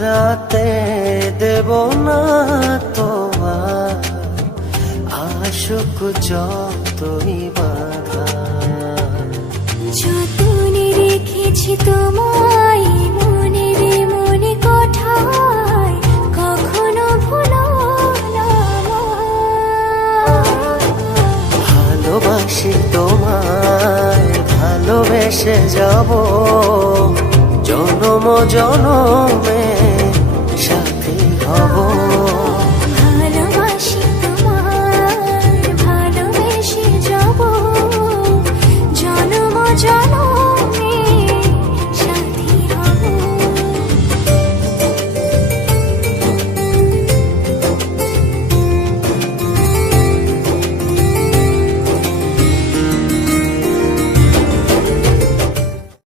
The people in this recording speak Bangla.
হারাতে দেব না তোমার আশুক যতই বাধা। যতনে রেখেছি তোমায় মনের মনে কোঠায়, কখনো ভুলো না আমায়। ভালোবাসি তোমায়, ভালোবেসে যাব জনম জনমে